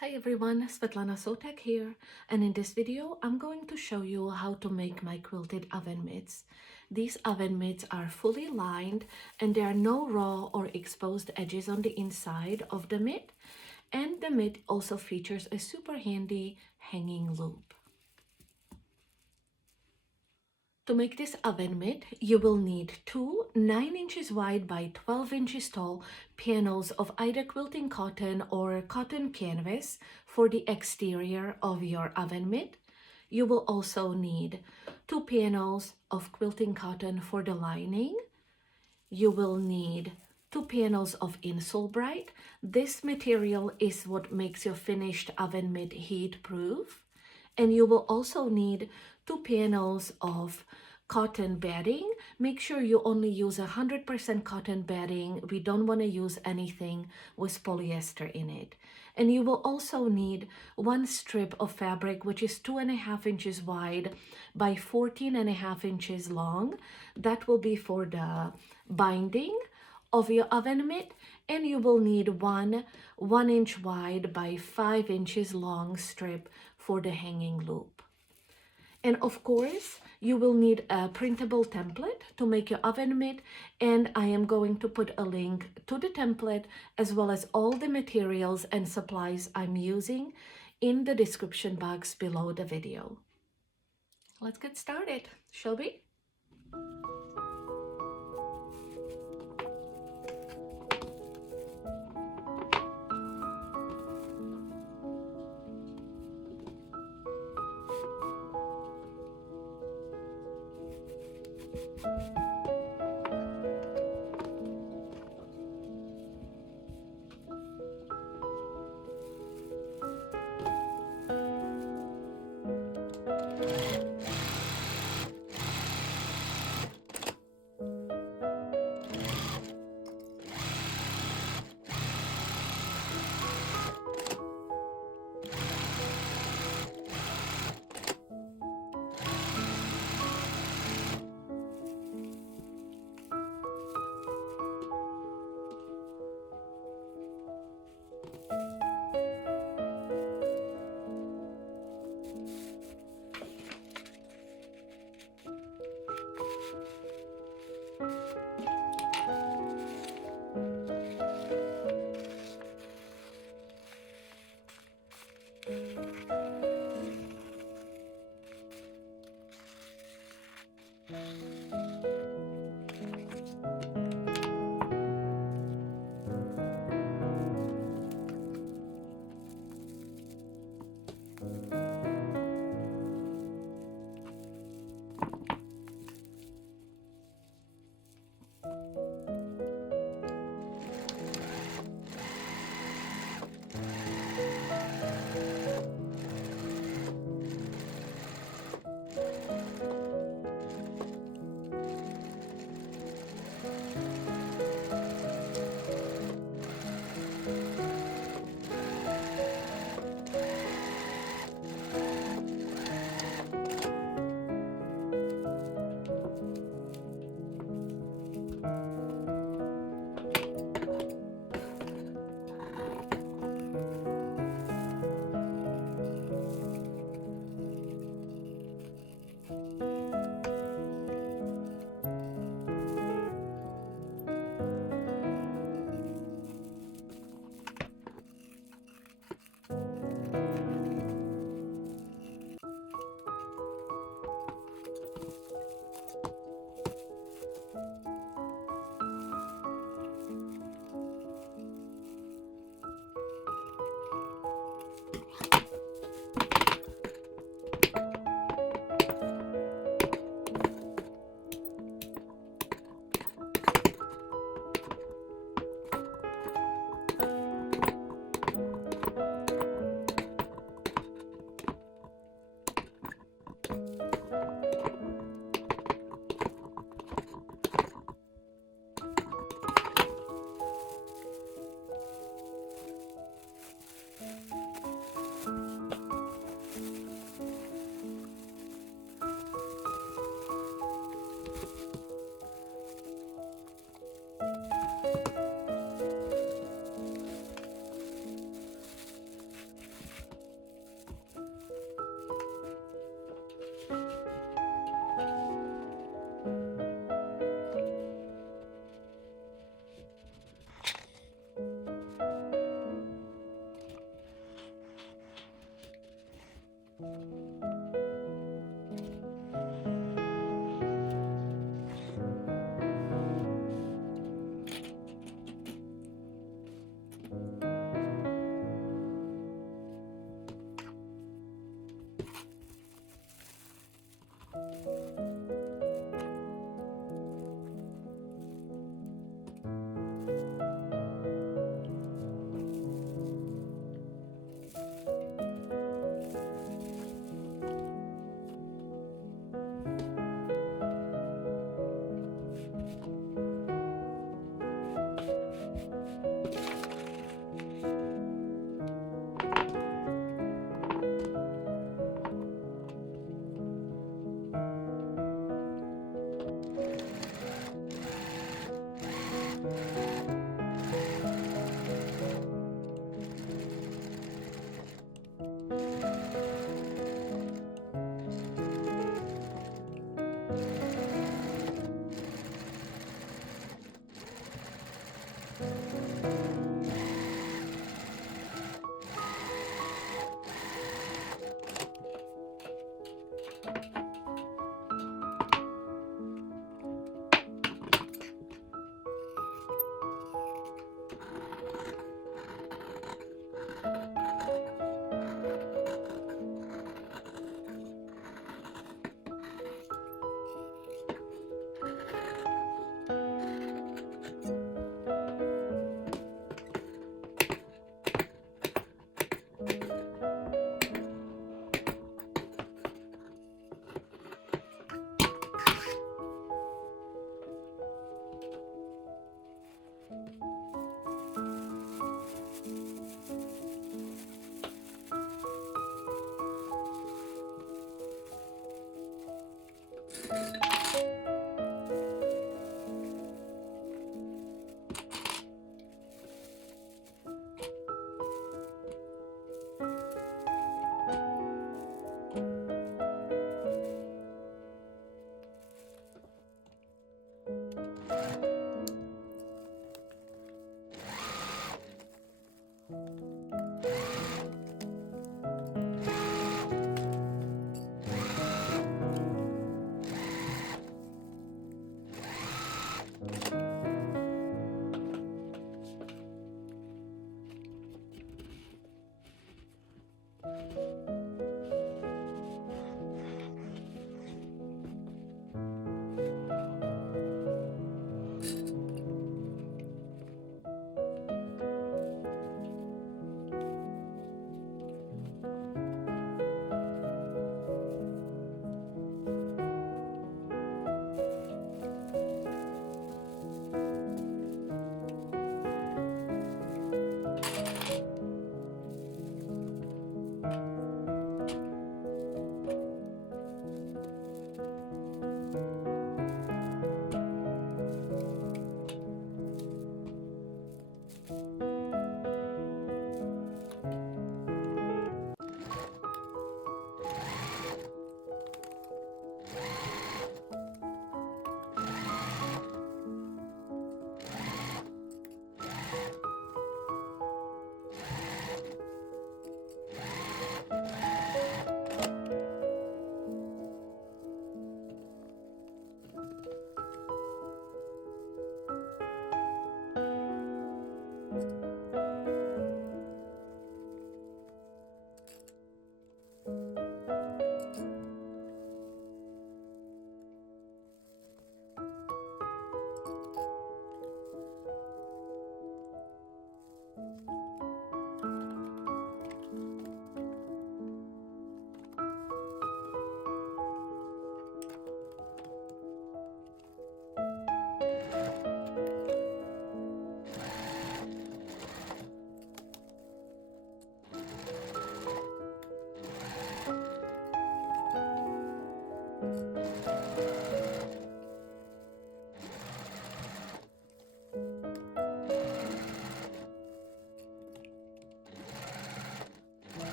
Hi everyone, Svetlana Sotak here, and in this video I'm going to show you how to make my quilted oven mitts. These oven mitts are fully lined and there are no raw or exposed edges on the inside of the mitt, and the mitt also features a super handy hanging loop. To make this oven mitt, you will need two 9 inches wide by 12 inches tall panels of either quilting cotton or cotton canvas for the exterior of your oven mitt. You will also need two panels of quilting cotton for the lining. You will need two panels of insul-bright. This material is what makes your finished oven mitt heat proof. And you will also need two panels of cotton batting. Make sure you only use 100% cotton batting. We don't want to use anything with polyester in it. And you will also need one strip of fabric, which is 2.5 inches wide by 14.5 inches long. That will be for the binding of your oven mitt. And you will need one 1 inch wide by 5 inches long strip for the hanging loop. And of course, you will need a printable template to make your oven mitt, and I am going to put a link to the template as well as all the materials and supplies I'm using in the description box below the video. Let's get started, shall we?